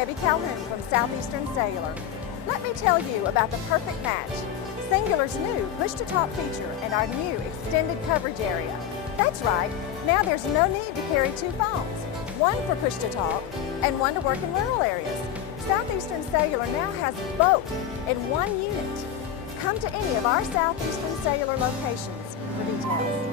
Debbie Calhoun from Southeastern Cellular. Let me tell you about the perfect match. Singular's new push-to-talk feature and our new extended coverage area. That's right, now there's no need to carry two phones, one for push-to-talk and one to work in rural areas. Southeastern Cellular now has both in one unit. Come to any of our Southeastern Cellular locations for details.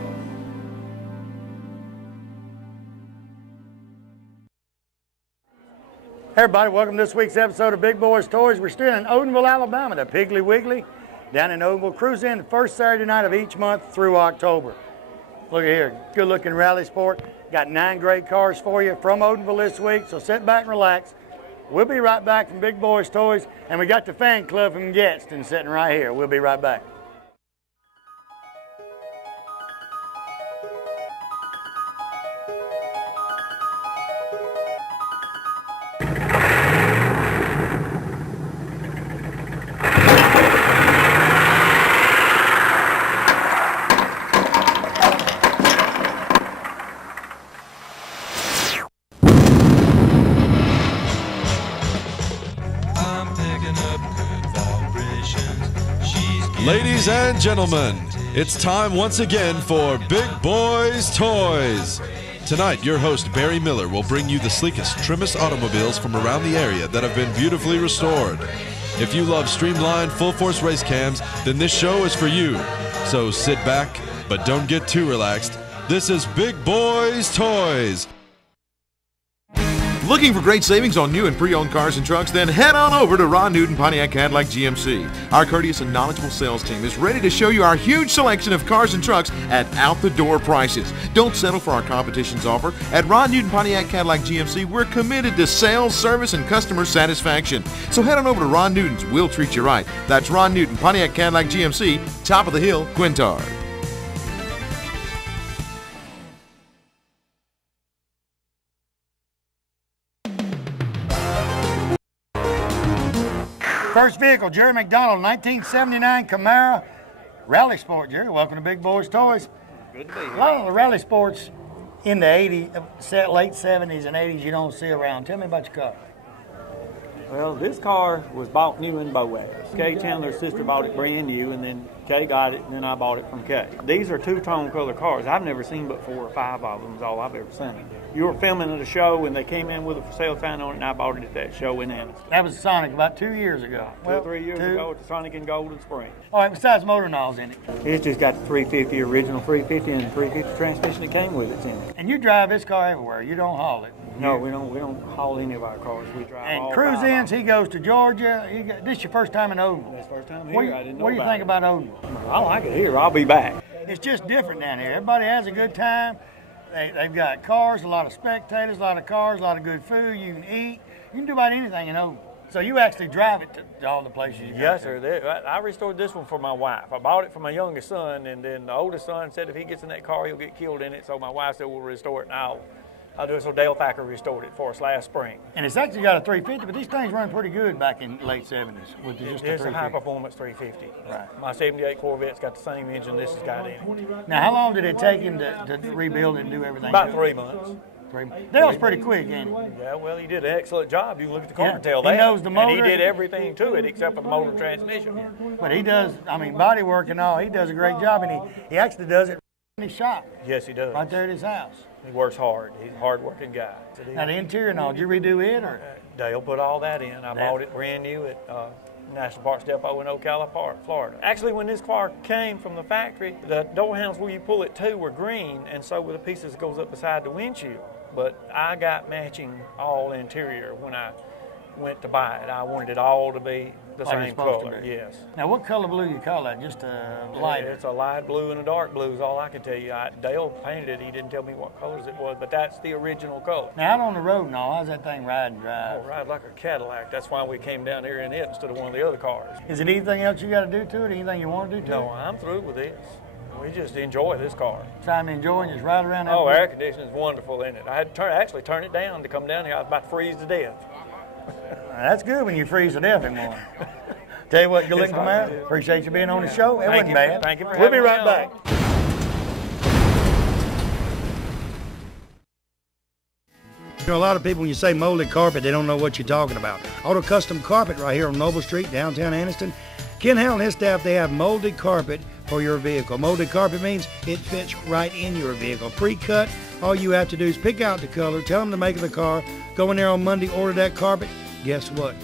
Hey everybody, welcome to this week's episode of Big Boys Toys. We're still in Odenville, Alabama, the Piggly Wiggly. Down in Odenville, cruise in the first Saturday night of each month through October. Look at here, good looking rally sport. Got 9 great cars for you from Odenville this week, so sit back and relax. We'll be right back from Big Boys Toys, and we got the fan club from Gadsden sitting right here. We'll be right back. Ladies and gentlemen, it's time once again for Big Boys Toys. Tonight, your host Barry Miller will bring you the sleekest, trimmest automobiles from around the area that have been beautifully restored. If you love streamlined, full-force race cams, then this show is for you. So sit back, but don't get too relaxed. This is Big Boys Toys. Looking for great savings on new and pre-owned cars and trucks? Then head on over to Ron Newton Pontiac Cadillac GMC. Our courteous and knowledgeable sales team is ready to show you our huge selection of cars and trucks at out-the-door prices. Don't settle for our competition's offer. At Ron Newton Pontiac Cadillac GMC, we're committed to sales, service, and customer satisfaction. So head on over to Ron Newton's. We'll treat you right. That's Ron Newton Pontiac Cadillac GMC, top of the hill, Quintard. First vehicle, Jerry McDonald, 1979 Camaro Rally Sport. Jerry, welcome to Big Boys Toys. Good to be here. A lot of the rally sports in the late 70s and 80s you don't see around. Tell me about your car. Well, this car was bought new in Boaz. Kay Chandler's sister bought it brand new, and then Kay got it, and then I bought it from Kay. These are two-tone color cars. I've never seen but 4 or 5 of them is all I've ever seen. You were filming at a show, and they came in with a for sale sign on it, and I bought it at that show in Anniston. That was Sonic about 2 years ago. 2 or 3 years ago at the Sonic in Golden Spring. All right, besides motor knobs in it. It's just got the 350, original 350, and the 350 transmission that came with it in it. And you drive this car everywhere. You don't haul it. No, we don't haul any of our cars. We drive and all cruise 5 ins, he goes to Georgia. This is your first time in Odenville. That's the first time here. I didn't know What do you think about Odenville? I like it here. I'll be back. It's just different down here. Everybody has a good time. They've got cars, a lot of spectators, a lot of cars, a lot of good food. You can eat. You can do about anything in Odenville. So you actually drive it to all the places you go. Yes, sir. I restored this one for my wife. I bought it for my youngest son, and then the oldest son said if he gets in that car, he'll get killed in it. So my wife said we'll restore it, and I'll do it. So Dale Thacker restored it for us last spring. And it's actually got a 350, but these things run pretty good back in the late 70s. With just It's a high-performance 350. Right. My 78 Corvette's got the same engine this has got in it. Now, how long did it take him to rebuild it and do everything? About 3 months. Dale's pretty quick, ain't he? Yeah, well, he did an excellent job. You can look at the car and tell he that. knows the motor. And he did everything to it except for the motor transmission. But he does, body work and all, he does a great job, and he actually does it in his shop. Yes, he does. Right there at his house. He works hard. He's a hard-working guy. Now, the interior and all, did you redo it? Or? Dale put all that in. I bought it brand new at National Park Depot in Ocala Park, Florida. Actually, when this car came from the factory, the door handles where you pull it to were green, and so were the pieces that goes up beside the windshield. But I got matching all interior when I went to buy it. I wanted it all to be the same color. Yes. Now, what color blue you call that? Just a light? It's a light blue and a dark blue is all I can tell you. Dale painted it. He didn't tell me what colors it was, but that's the original color. Now, out on the road and all, how's that thing ride and drive? Oh, ride like a Cadillac. That's why we came down here in it instead of one of the other cars. Is it anything else you got to do to it? Anything you want to do to it? No, I'm through with this. We just enjoy this car. Trying to enjoy and just ride around. Oh, air conditioning is wonderful in it. I had to actually turn it down to come down here. I was about to freeze to death. That's good when you freeze to death in one. Tell you what, good looking Camaro. Appreciate you being on the show. It wasn't bad. Thank you for We'll be having me right on. back. You know, a lot of people, when you say molded carpet, they don't know what you're talking about. Auto Custom Carpet right here on Noble Street, downtown Anniston. Ken Howell and his staff, they have molded carpet for your vehicle. Molded carpet means it fits right in your vehicle. Pre-cut, all you have to do is pick out the color, tell them the make of the car, go in there on Monday, order that carpet. Guess what?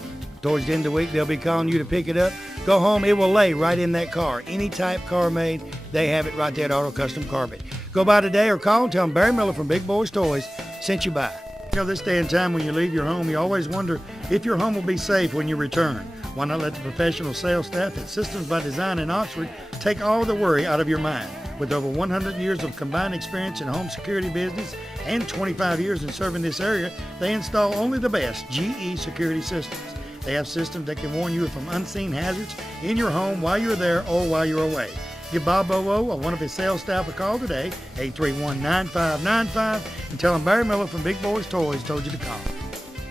Towards the end of the week, they'll be calling you to pick it up. Go home, it will lay right in that car. Any type car made, they have it right there at Auto Custom Carpet. Go by today or call and tell them Barry Miller from Big Boyz Toys sent you by. You know, this day and time when you leave your home, you always wonder if your home will be safe when you return. Why not let the professional sales staff at Systems by Design in Oxford take all the worry out of your mind? With over 100 years of combined experience in home security business and 25 years in serving this area, they install only the best GE security systems. They have systems that can warn you from unseen hazards in your home while you're there or while you're away. Give Bob Bowo or one of his sales staff a call today, 831-9595, and tell them Barry Miller from Big Boyz Toys told you to call.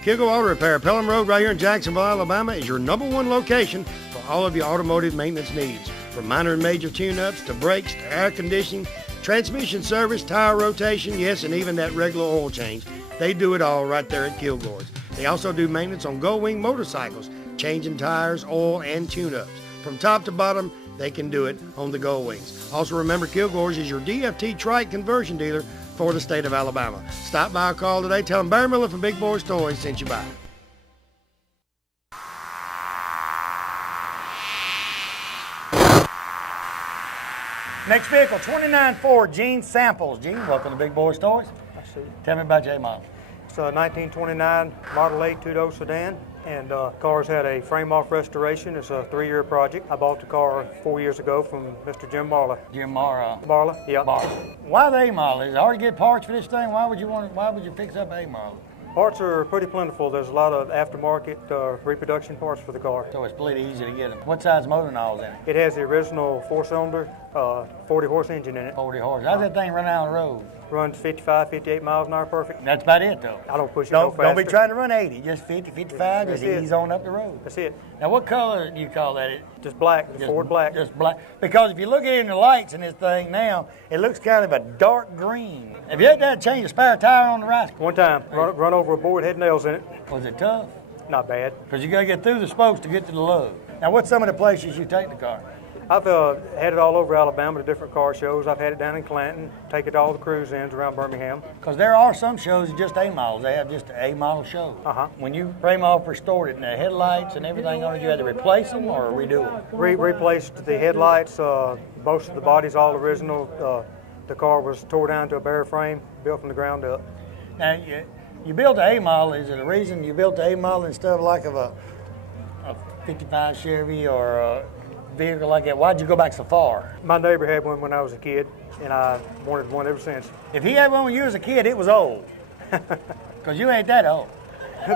Kilgo Auto Repair, Pelham Road right here in Jacksonville, Alabama is your #1 location for all of your automotive maintenance needs. From minor and major tune-ups to brakes to air conditioning, transmission service, tire rotation, yes, and even that regular oil change. They do it all right there at Kilgore's. They also do maintenance on Gold Wing motorcycles, changing tires, oil, and tune-ups. From top to bottom, they can do it on the Gold Wings. Also remember, Kilgore's is your DFT trike conversion dealer for the state of Alabama. Stop by or call today. Tell them Barry Miller from Big Boyz Toys sent you by. Next vehicle, 29 Ford Gene Samples. Gene, welcome to Big Boyz Toys. I see. Tell me about your model. It's a 1929 Model 8 two-door sedan, and car's had a frame-off restoration. It's a 3-year project. I bought the car 4 years ago from Mr. Jim Marla. Jim Marla. Marla, yeah. Marla. Why the A model? Is it hard to get parts for this thing? Why would you fix up A model? Parts are pretty plentiful. There's a lot of aftermarket reproduction parts for the car. So it's pretty easy to get them. What size motor and all's in it? It has the original 4-cylinder, 40-horse engine in it. 40 horses. How's that thing run down the road? Runs 55, 58 miles an hour perfect. That's about it, though. I don't push it no faster. Don't be trying to run 80. Just 50, 55. That's Just it. ease on up the road. That's it. Now, what color do you call that? Just black, Ford black. Just black. Because if you look at it in the lights in this thing now, it looks kind of a dark green. Have you had to change a spare tire on the right? One time, run over a board, had nails in it. Was it tough? Not bad. Because you got to get through the spokes to get to the lug. Now, what's some of the places you take the car? I've had it all over Alabama to different car shows. I've had it down in Clanton, take it to all the cruise-ins around Birmingham. Because there are some shows that just A models. They have just an A model show. When you frame off restored it and the headlights and everything on it, you had to replace them or redo them? Replaced the headlights, most of the body's all original. The car was tore down to a bare frame, built from the ground up. Now, you built the A model. Is it a reason you built the A model instead of like of a 55 Chevy or a vehicle like that? Why'd you go back so far? My neighbor had one when I was a kid, and I wanted one ever since. If he had one when you was a kid, it was old. Because you ain't that old.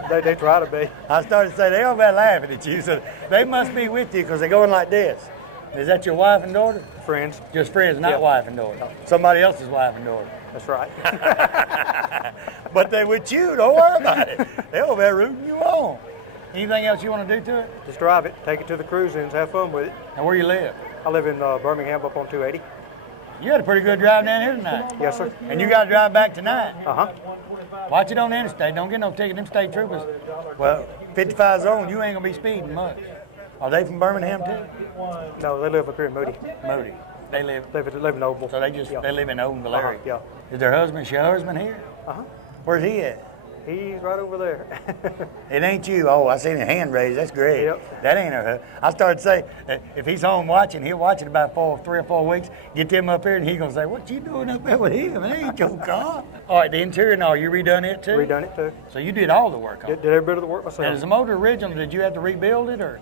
They try to be. I started to say, they all about laughing at you, so they must be with you because they're going like this. Is that your wife and daughter? Friends. Just friends, not Yeah. wife and daughter. No. Somebody else's wife and daughter. That's right. But they with you, don't worry about it. They'll be rooting you on. Anything else you want to do to it? Just drive it, take it to the cruise-ins, have fun with it. And where you live? I live in Birmingham up on 280. You had a pretty good drive down here tonight. Yes, sir. And you got to drive back tonight. Uh-huh. Watch it on the interstate. Don't get no ticket. Them state troopers. Well, 55 zone, you ain't going to be speeding much. Are they from Birmingham too? No, they live up here in Moody. Moody. They live. They live in Oval. So they live in Oakville area. Yeah. Is their husband? Is your husband here? Uh-huh. Where's he at? He's right over there. It ain't you. Oh, I seen a hand raised. That's great. Yep. That ain't her. I started to say, if he's home watching, he'll watch it about 3 or 4 weeks. Get them up here, and he's gonna say, "What you doing up there with him? It ain't your car." All right, the interior and all, you redone it too? Redone it too. So you did all the work on it. Did every bit of the work And myself. is the motor original? Did you have to rebuild it, or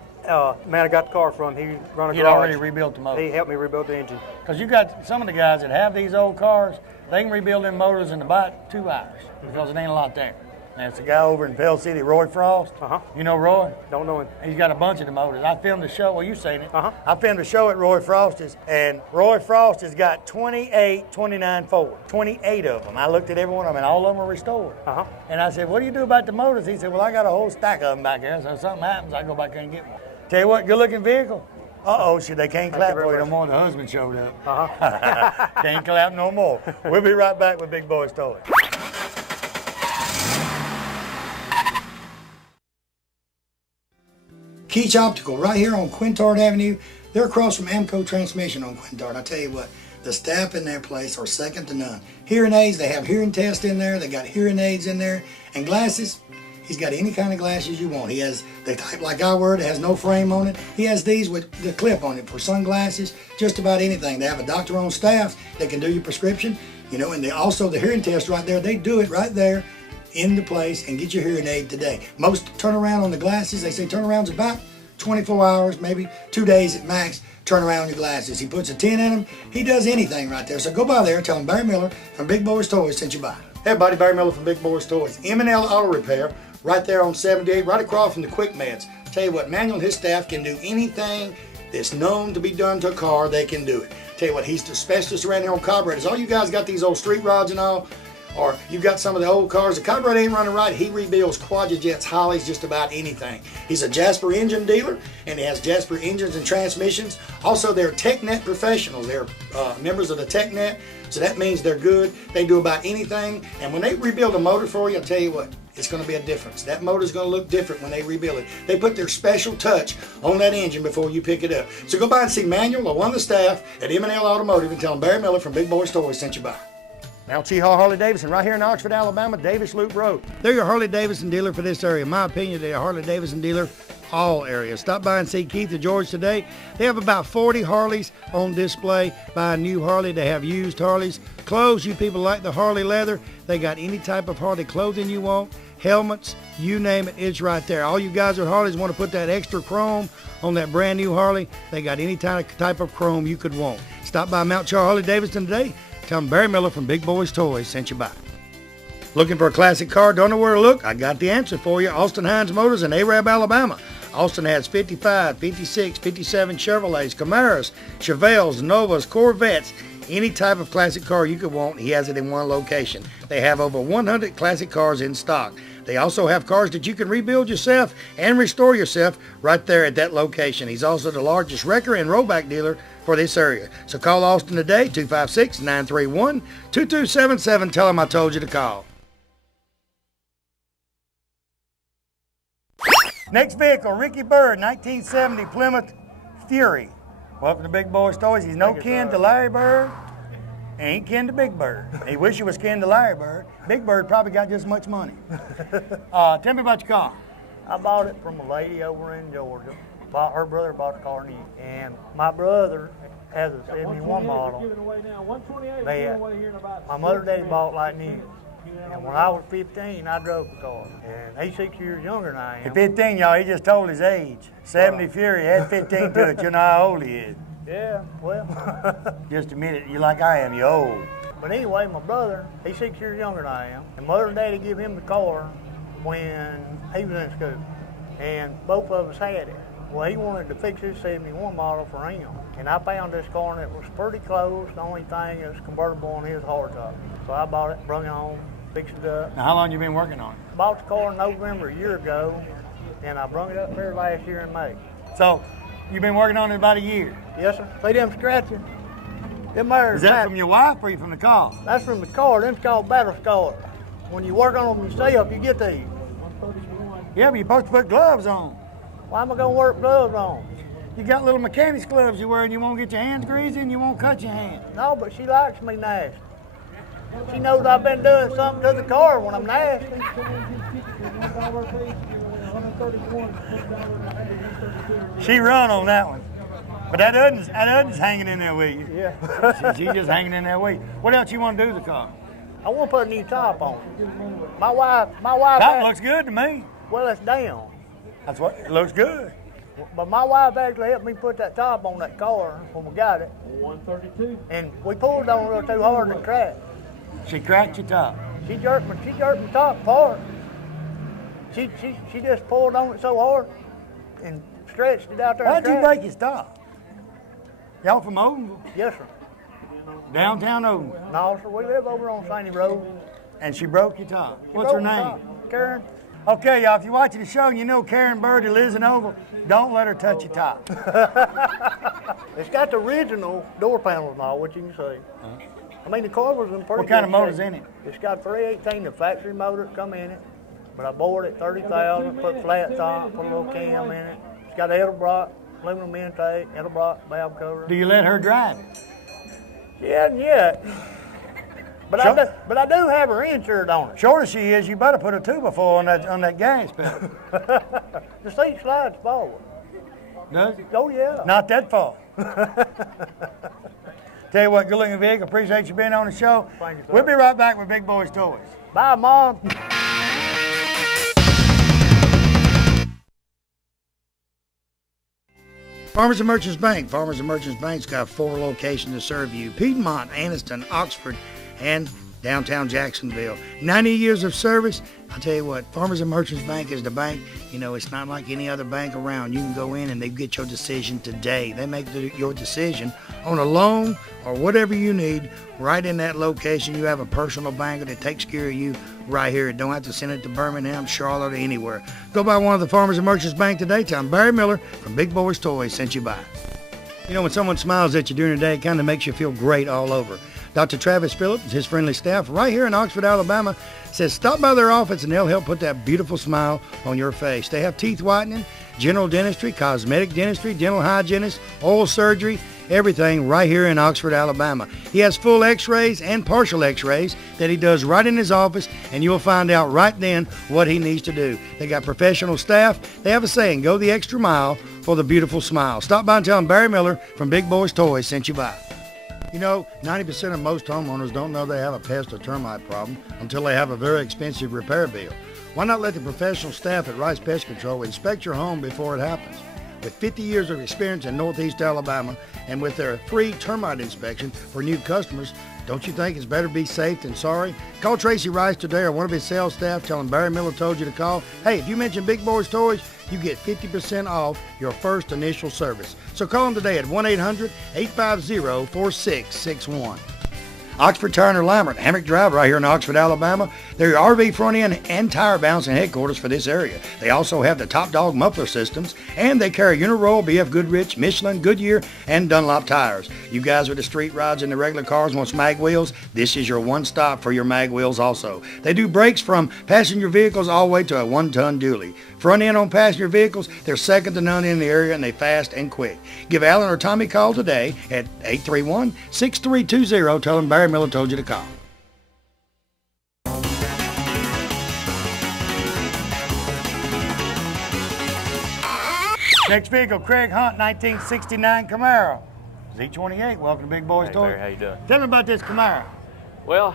Man I got the car from, he run a you garage. had already rebuilt the motor? He helped me rebuild the engine. Because you got some of the guys that have these old cars, they can rebuild them motors in about 2 hours because it ain't a lot there. And it's a guy over in Pell City, Roy Frost. Uh-huh. You know Roy? Don't know him. He's got a bunch of the motors. I filmed a show. Well, you seen it. Uh-huh. I filmed a show at Roy Frost's, and Roy Frost has got 29 Ford. 28 of them. I looked at every one of them, and all of them are restored. Uh-huh. And I said, "What do you do about the motors?" He said, "Well, I got a whole stack of them back there, so if something happens, I go back there and get one." Tell you what, good-looking vehicle. Uh-oh, shit, they can't clap for you no more. The husband showed up. Uh-huh. Can't clap no more. We'll be right back with Big Boyz Toys. Keach Optical, right here on Quintard Avenue. They're across from Amco Transmission on Quintard. I tell you what, the staff in their place are second to none. Hearing aids, they have hearing tests in there. They got hearing aids in there. And glasses, he's got any kind of glasses you want. He has the type like I wear that has no frame on it. He has these with the clip on it for sunglasses, just about anything. They have a doctor on staff that can do your prescription, you know, and they also the hearing test right there. They do it right there in the place and get your hearing aid today. Most turnaround on the glasses, they say turnaround's about 24 hours, maybe 2 days at max. Turn around your glasses. He puts a 10 in them. He does anything right there. So go by there and tell him Barry Miller from Big Boyz Toyz sent you by. Hey everybody, Barry Miller from Big Boyz Toyz. M&L Auto Repair, right there on 78, right across from the Quick Meds. Tell you what, Manuel and his staff can do anything that's known to be done to a car, they can do it. Tell you what, he's the specialist around here on carburetors. All you guys got these old street rods and all, or you got some of the old cars, the carburetor ain't running right, he rebuilds Quadrajets, Hollies, just about anything. He's a Jasper engine dealer, and he has Jasper engines and transmissions. Also, they're TechNet professionals. They're members of the TechNet, so that means they're good. They do about anything, and when they rebuild a motor for you, I'll tell you what, it's going to be a difference. That motor's going to look different when they rebuild it. They put their special touch on that engine before you pick it up. So go by and see Manuel or one of the staff at M&L Automotive and tell them Barry Miller from Big Boyz Toyz sent you by. Now Cheehaw Harley Davidson, right here in Oxford, Alabama, Davis Loop Road. They're your Harley Davidson dealer for this area. In my opinion, they're a Harley Davidson dealer all areas. Stop by and see Keith or George today. They have about 40 Harleys on display. Buy a new Harley. They have used Harleys. Clothes, you people like the Harley leather. They got any type of Harley clothing you want. Helmets, you name it, it's right there. All you guys with Harleys want to put that extra chrome on that brand new Harley. They got any type of chrome you could want. Stop by Mount Char Harley Davidson today. Tell them Barry Miller from Big Boyz Toyz sent you by. Looking for a classic car? Don't know where to look? I got the answer for you. Austin Hines Motors in Arab, Alabama. Austin has 55, 56, 57 Chevrolets, Camaros, Chevelles, Novas, Corvettes. Any type of classic car you could want, he has it in one location. They have over 100 classic cars in stock. They also have cars that you can rebuild yourself and restore yourself right there at that location. He's also the largest wrecker and rollback dealer for this area. So call Austin today, 256-931-2277. Tell him I told you to call. Next vehicle, Ricky Bird, 1970 Plymouth Fury. Welcome to Big Boyz Toyz. He's no kin to Larry Bird. Ain't kin to Big Bird. He wish he was kin to Larry Bird. Big Bird probably got just as much money. Tell me about your car. I bought it from a lady over in Georgia. Her brother bought the car new, and my brother has a 71 model. My mother and daddy bought like new. And when I was 15, I drove the car. And he's 6 years younger than I am. At 15, y'all, he just told his age. 70 Fury, had 15 to it. You know how old he is. Yeah, well. Just a minute, you like I am, you old. But anyway, my brother, he's 6 years younger than I am. And mother and daddy give him the car when he was in school. And both of us had it. Well, he wanted to fix his 71 model for him. And I found this car and it was pretty close. The only thing is convertible on his hardtop. So I bought it, brought it home, fixed it up. Now, how long you been working on it? Bought the car in November a year ago, and I brought it up there last year in May. So, you've been working on it about a year? Yes, sir. See them scratching? Them there. Is that from your wife or from the car? That's from the car. Them's called battle scars. When you work on them yourself, you get these. Yeah, but you're supposed to put gloves on. Why am I going to work gloves on? You got little mechanics gloves you wear and you won't get your hands greasy and you won't cut your hand. No, but she likes me nasty. She knows I've been doing something to the car when I'm nasty. She run on that one. But that doesn't hanging in there with you. Yeah. She's just hanging in there with you. What else you want to do to the car? I want to put a new top on it. My wife. Top looks good to me. Well, it's down. That's what, it looks good. But my wife actually helped me put that top on that car when we got it. 132. And we pulled on it a little too hard and it cracked. She cracked your top. She jerked my top apart. She just pulled on it so hard and stretched it out there. Why'd you break your top? Y'all from Odenville? Yes, sir. Downtown Odenville. No, sir. We live over on Sandy Road. And she broke your top. What's her name? Karen. Okay, y'all, if you're watching the show and you know Karen Bird who lives in Oval, don't let her touch your top. It's got the original door panels and all, what you can see. I mean, the car was in pretty What kind of good motor's shape. in it? It's got 318, the factory motor come in it, but I bored it 30,000, put flat top, put a little cam in it, It's got Edelbrock, aluminum intake, Edelbrock valve cover. Do you let her drive it? She hasn't yet. But I do have her insured on it. Short as she is, you better put a 2x4 on that gas pedal. The seat slides forward. Does it? Oh, yeah. Not that far. Tell you what, good looking vehicle. Appreciate you being on the show. Thank you, sir. We'll be right back with Big Boyz Toys. Bye, Mom. Farmers and Merchants Bank. Farmers and Merchants Bank's got 4 locations to serve you. Piedmont, Anniston, Oxford, and downtown Jacksonville. 90 years of service. I'll tell you what, Farmers and Merchants Bank is the bank. You know, it's not like any other bank around. You can go in and they get your decision today. They make your decision on a loan or whatever you need right in that location. You have a personal banker that takes care of you right here. Don't have to send it to Birmingham, Charlotte, or anywhere. Go by one of the Farmers and Merchants Bank today. Tell them Barry Miller from Big Boyz Toys sent you by. You know, when someone smiles at you during the day, it kind of makes you feel great all over. Dr. Travis Phillips and his friendly staff right here in Oxford, Alabama, says stop by their office and they'll help put that beautiful smile on your face. They have teeth whitening, general dentistry, cosmetic dentistry, dental hygienist, oral surgery, everything right here in Oxford, Alabama. He has full x-rays and partial x-rays that he does right in his office, and you'll find out right then what he needs to do. They got professional staff. They have a saying, go the extra mile for the beautiful smile. Stop by and tell them Barry Miller from Big Boyz Toys sent you by. You know, 90% of most homeowners don't know they have a pest or termite problem until they have a very expensive repair bill. Why not let the professional staff at Rice Pest Control inspect your home before it happens? With 50 years of experience in Northeast Alabama and with their free termite inspection for new customers, don't you think it's better be safe than sorry? Call Tracy Rice today or one of his sales staff. Tell him Barry Miller told you to call. Hey, if you mention Big Boyz Toys, you get 50% off your first initial service. So call them today at 1-800-850-4661. Oxford Tire and Alignment, Hammock Drive right here in Oxford, Alabama. They're your RV front end and tire balancing headquarters for this area. They also have the Top Dog muffler systems, and they carry Uniroyal, BF Goodrich, Michelin, Goodyear, and Dunlop tires. You guys with the street rides and the regular cars want mag wheels? This is your one stop for your mag wheels also. They do brakes from passenger vehicles all the way to a 1-ton dually. Front end on passenger vehicles, they're second to none in the area, and they fast and quick. Give Alan or Tommy a call today at 831-6320. Tell them Barry Miller told you to call. Next vehicle, Craig Hunt, 1969 Camaro. Z28, welcome to Big Boyz Toys. Barry, how you doing? Tell me about this Camaro. Well,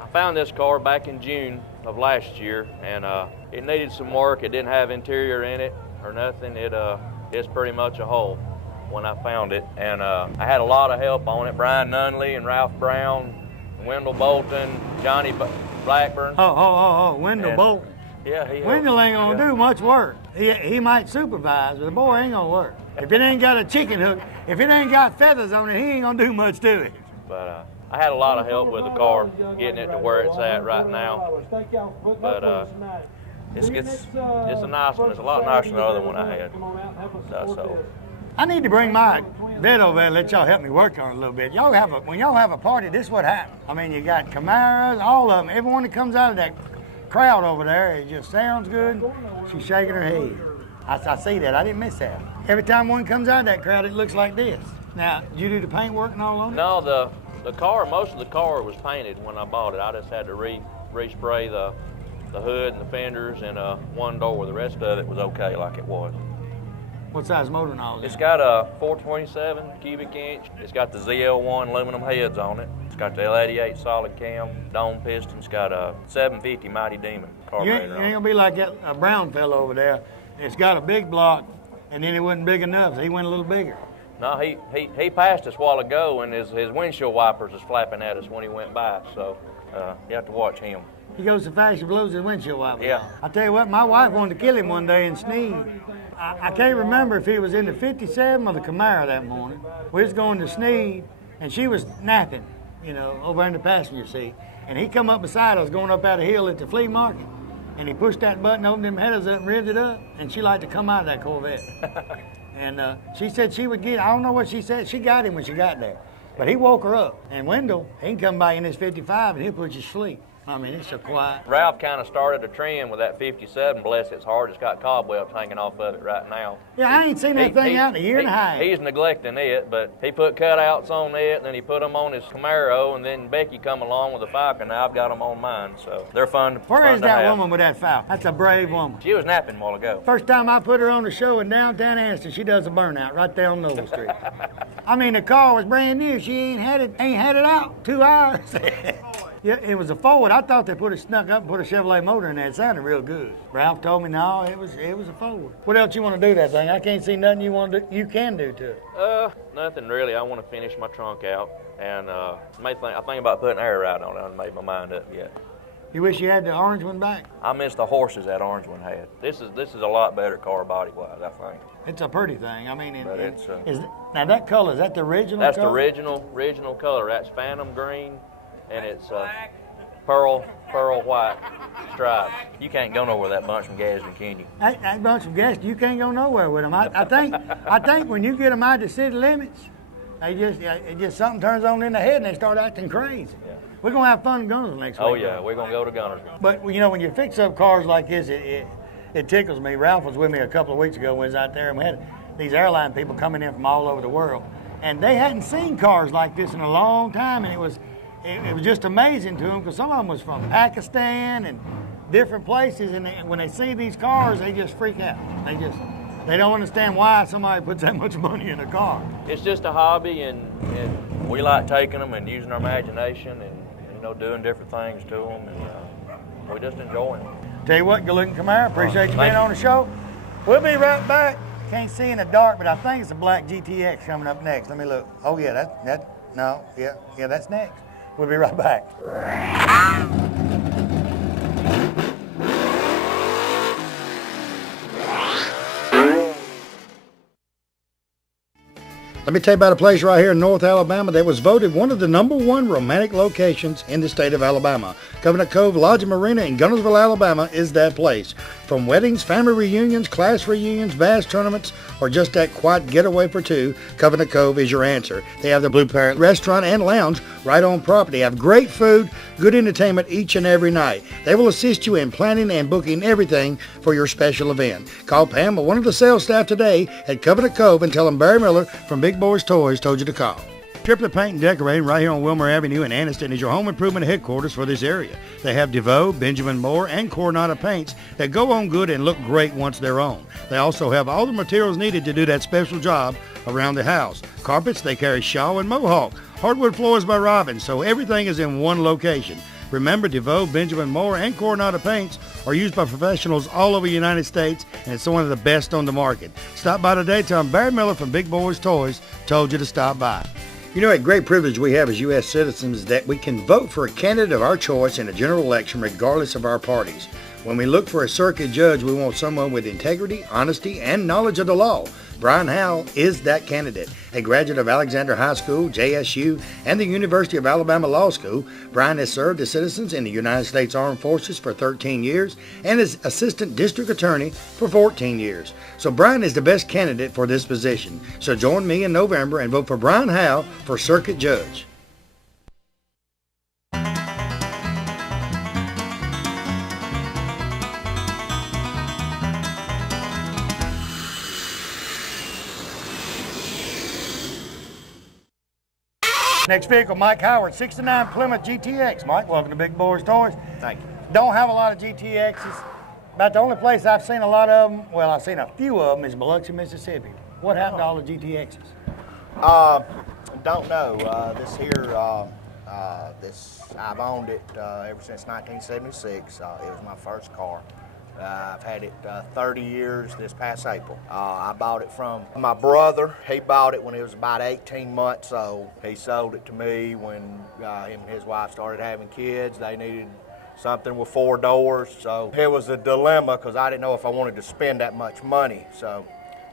I found this car back in June of last year, and it needed some work. It didn't have interior in it or nothing. It's pretty much a hole when I found it, and I had a lot of help on it. Brian Nunley and Ralph Brown, Wendell Bolton, Johnny Blackburn. Wendell Bolton. Yeah, he helped. Wendell ain't gonna do much work. He might supervise, but the boy ain't gonna work. If it ain't got a chicken hook, if it ain't got feathers on it, he ain't gonna do much to it. But I had a lot of help with the car, getting it to where it's at right now. But it's a nice one. It's a lot nicer than the other one I had. So I need to bring my vet over there and let y'all help me work on it a little bit. When y'all have a party, this is what happens. I mean, you got Camaros, all of them. Everyone that comes out of that crowd over there, it just sounds good. She's shaking her head. I see that. I didn't miss that. Every time one comes out of that crowd, it looks like this. Now, did you do the paint work and all on it? No, the car, most of the car was painted when I bought it. I just had to respray the hood and the fenders and one door. The rest of it was okay like it was. What size motor and all that? It's got a 427 cubic inch. It's got the ZL1 aluminum heads on it. It's got the L88 solid cam, dome piston. It's got a 750 Mighty Demon carburetor. You ain't gonna be like that brown fellow over there. It's got a big block, and then it wasn't big enough, so he went a little bigger. No, he passed us a while ago, and his windshield wipers was flapping at us when he went by. So you have to watch him. He goes so fast he blows his windshield wipers. Yeah. I tell you what, my wife wanted to kill him one day and sneeze. I can't remember if he was in the 57 or the Camaro that morning. We was going to Sneed, and she was napping, over in the passenger seat. And he come up beside us going up that hill at the flea market, and he pushed that button, opened them headers up and revved it up, and she liked to come out of that Corvette. And she said she would get, I don't know what she said, she got him when she got there. But he woke her up. And Wendell, he can come by in his 55 and he'll put you to sleep. I mean, it's so quiet. Ralph kind of started a trend with that 57, bless its heart. It's got cobwebs hanging off of it right now. Yeah, I ain't seen that thing out in a year and a half. He's neglecting it, but he put cutouts on it, and then he put them on his Camaro, and then Becky come along with a Falcon. Now I've got them on mine, so they're fun. Where is that woman with that Falcon? That's a brave woman. She was napping a while ago. First time I put her on the show in downtown Anniston, she does a burnout right there on Noble Street. I mean, the car was brand new. She ain't had it out 2 hours. Yeah, it was a Ford. I thought they snuck up and put a Chevrolet motor in there. It sounded real good. Ralph told me no, it was a Ford. What else you want to do to that thing? I can't see nothing you can do to it. Nothing really. I want to finish my trunk out, and I think about putting air ride on it. I haven't made my mind up yet. You wish you had the orange one back? I miss the horses that orange one had. This is a lot better car body wise, I think. It's a pretty thing. I mean, now that color, is that the original? That's color? the original color. That's phantom green, and it's pearl white stripes. You can't go nowhere with that bunch from Gadsden, can you? That bunch of gas, you can't go nowhere with them. I think when you get them out the city limits, it just something turns on in the head and they start acting crazy. Yeah. We're gonna have fun in Gunnersville next week. Oh yeah, we're gonna go to Gunnersville. But you know, when you fix up cars like this, it tickles me. Ralph was with me a couple of weeks ago when we was out there, and we had these airline people coming in from all over the world, and they hadn't seen cars like this in a long time, and it was just amazing to them because some of them was from Pakistan and different places, and when they see these cars, they just freak out. They don't understand why somebody puts that much money in a car. It's just a hobby, and we like taking them and using our imagination and doing different things to them, and we just enjoy them. Tell you what, good looking Camaro. Appreciate you being on the show. We'll be right back. Can't see in the dark, but I think it's a black GTX coming up next. Let me look. Oh yeah, that's next. We'll be right back. Let me tell you about a place right here in North Alabama that was voted one of the #1 romantic locations in the state of Alabama. Covenant Cove Lodge and Marina in Gunnersville, Alabama is that place. From weddings, family reunions, class reunions, bass tournaments, or just that quiet getaway for two, Covenant Cove is your answer. They have the Blue Parrot restaurant and lounge right on property. They have great food, good entertainment each and every night. They will assist you in planning and booking everything for your special event. Call Pam or one of the sales staff today at Covenant Cove and tell them Barry Miller from Big Boyz Toyz told you to call. Triplet Paint and Decorating right here on Wilmer Avenue in Anniston is your home improvement headquarters for this area. They have DeVoe, Benjamin Moore, and Coronado paints that go on good and look great once they're on. They also have all the materials needed to do that special job around the house. Carpets, they carry Shaw and Mohawk. Hardwood floors by Robbins, so everything is in one location. Remember, DeVoe, Benjamin Moore, and Coronado paints are used by professionals all over the United States, and it's one of the best on the market. Stop by today. Tell them Barry Miller from Big Boyz Toyz told you to stop by. You know, a great privilege we have as U.S. citizens is that we can vote for a candidate of our choice in a general election regardless of our parties. When we look for a circuit judge, we want someone with integrity, honesty, and knowledge of the law. Brian Howell is that candidate. A graduate of Alexander High School, JSU, and the University of Alabama Law School, Brian has served as citizens in the United States Armed Forces for 13 years and as Assistant District Attorney for 14 years. So Brian is the best candidate for this position. So join me in November and vote for Brian Howell for Circuit Judge. Next vehicle, Mike Howard, 69 Plymouth GTX. Mike, welcome to Big Boyz Toyz. Thank you. Don't have a lot of GTXs. About the only place I've seen a lot of them, well, I've seen a few of them, is Biloxi, Mississippi. What happened to all the GTXs? Don't know. I've owned it ever since 1976. It was my first car. I've had it 30 years this past April. I bought it from my brother. He bought it when he was about 18 months old. He sold it to me when him and his wife started having kids. They needed something with 4 doors. So it was a dilemma because I didn't know if I wanted to spend that much money. So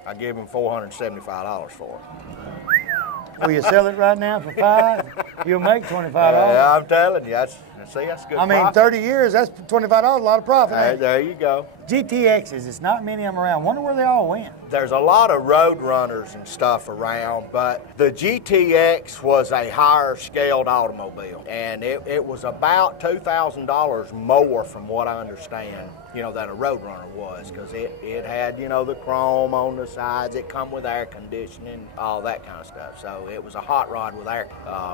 I gave him $475 for it. Will you sell it right now for $5? You'll make $25. Yeah, I'm telling you, See, that's good. I mean, profit. 30 years, that's $25, a lot of profit. ain't it? There you go. GTXs, it's not many of them around. Wonder where they all went. There's a lot of road runners and stuff around, but the GTX was a higher scaled automobile, and it was about $2,000 more from what I understand, than a road runner was, because it had, the chrome on the sides, it come with air conditioning, all that kind of stuff. So it was a hot rod with air,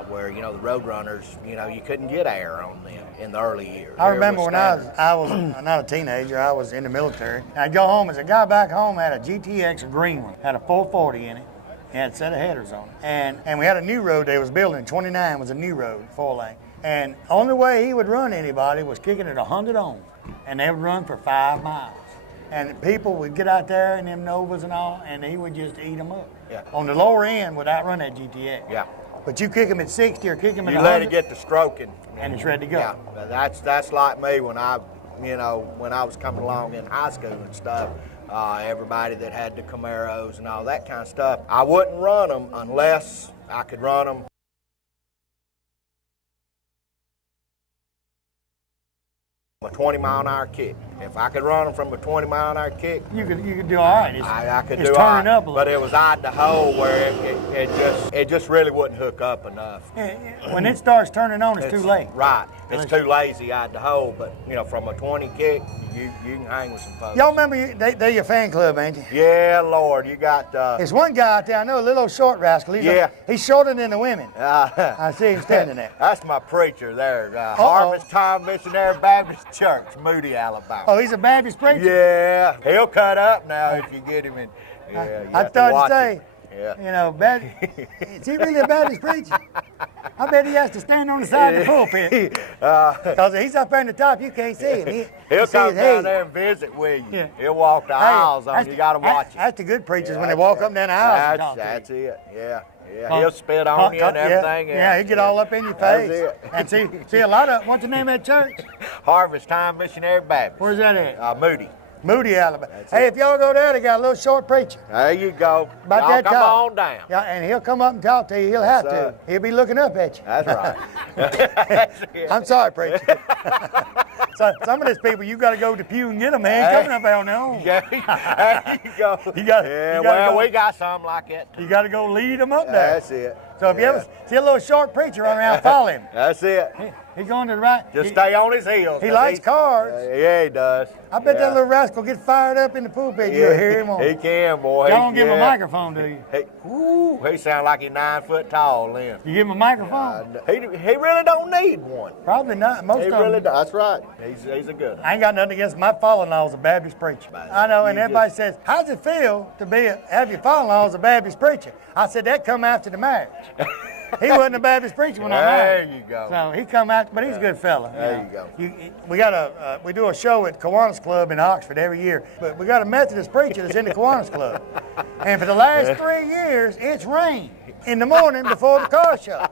where, the road runners, you couldn't get air on them in the early years. I remember when I was not a teenager, I was in the military. I'd go home, as a guy back home had a GTX, a green one, had a 440 in it. It had a set of headers on it. And we had a new road they was building. 29 was a new road, 4-lane. And the only way he would run anybody was kicking it 100 on. And they would run for 5 miles. And people would get out there in them Novas and all, and he would just eat them up. Yeah. On the lower end would outrun that GTX. Yeah. But you kick him at 60 or kick him at 100. You let it get to stroking. And it's ready to go. Yeah, that's like me when I was coming along in high school and stuff. Everybody that had the Camaros and all that kind of stuff, I wouldn't run them unless I could run them a 20-mile-an-hour kick. If I could run them from a 20-mile-an-hour kick, You could do all right. I could it's do turning all right. up a little. But it was out the hole where it just really wouldn't hook up enough. When it starts turning on, it's too late. Right. It's too lazy out the hole. But from a 20 kick, you can hang with some folks. Y'all remember they're your fan club, ain't you? Yeah, Lord, you got. There's one guy out there, I know, a little short rascal. He's shorter than the women. I see him standing there. That's my preacher there, Harvest Time Missionary Baptist Church, Moody, Alabama. Oh, he's a Baptist preacher? Yeah, he'll cut up now if you get him in. Yeah, I started to say, Yeah. is he really a Baptist preacher? I bet he has to stand on the side of the pulpit. Because he's up there in the top, you can't see him. He'll come down there and visit with you. Yeah. He'll walk the aisles on you. You got to watch it. That's the good preachers when they walk up and down the aisles. That's it. Yeah. He'll spit on you and everything. Yeah, he'll get all up in your face. And see a lot of, what's the name of that church? Harvest Time Missionary Baptist. Where's that at? Moody, Alabama. Hey, if y'all go there, they got a little short preacher. There you go. About y'all that come tall. on down. Yeah, and he'll come up and talk to you. He'll have to. He'll be looking up at you. That's right. I'm sorry, preacher. So some of these people, you got to go to pew and get them, man. Coming up on their own. Yeah, there you go. We got something like that too. You got to go lead them up there. That's it. So if you ever see a little short preacher run around, follow him. That's it. He's going to the right. Just stay on his heels. He likes cars. Yeah, he does. I bet that little rascal get fired up in the pulpit. You'll hear him on. He can, boy. Y'all don't give him a microphone, do you? He sound like he's 9 foot tall then. You give him a microphone? He really don't need one. Probably not. Most of them. Really does. That's right. He's a good one. I ain't got nothing against my father-in-law is a Baptist preacher. I know, and everybody says, how's it feel to have your father-in-law as a Baptist preacher? I said, that come after the marriage. He wasn't a Baptist preacher when I married. There you go. So he come out, but he's a good fella. There you go. We do a show at Kiwanis Club in Oxford every year, but we got a Methodist preacher that's in the Kiwanis Club. And for the last 3 years, it's rained in the morning before the car show.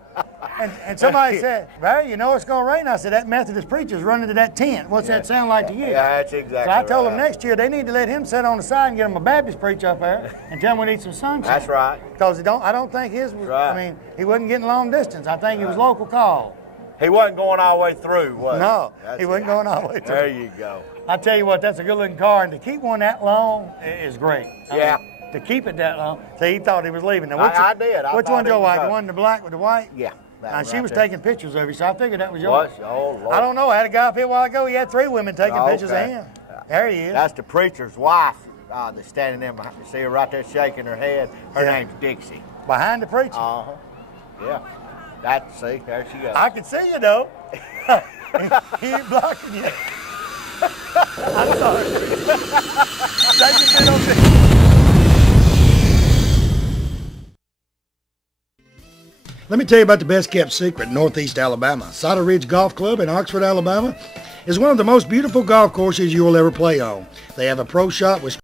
And somebody said, Barry, you know it's going to rain. I said, that Methodist preacher's running to that tent. What's that sound like to you? Yeah, that's exactly So I told them next year they need to let him sit on the side and get him a Baptist preacher up there and tell him we need some sunshine. That's right. Because I don't think his was, I mean, he wasn't getting long distance. I think he was local call. He wasn't going all the way through, was he? No, he wasn't going all the way through. There you go. I tell you what, that's a good-looking car, and to keep one that long is great. I mean, to keep it that long. See, he thought he was leaving. Now, I did. Which one's your wife? The one in the black with the white? Yeah. Now, she was taking pictures of you, so I figured that was yours. Oh, Lord. I don't know. I had a guy up here a while ago. He had 3 women taking pictures of him. There he is. That's the preacher's wife that's standing there behind. You see her right there shaking her head. Her name's Dixie. Behind the preacher? Uh-huh. Yeah. See, there she goes. I can see you, though. He ain't blocking you. I'm sorry. Take your bit on this. Let me tell you about the best kept secret in Northeast Alabama. Cider Ridge Golf Club in Oxford, Alabama is one of the most beautiful golf courses you will ever play on. They have a pro shop with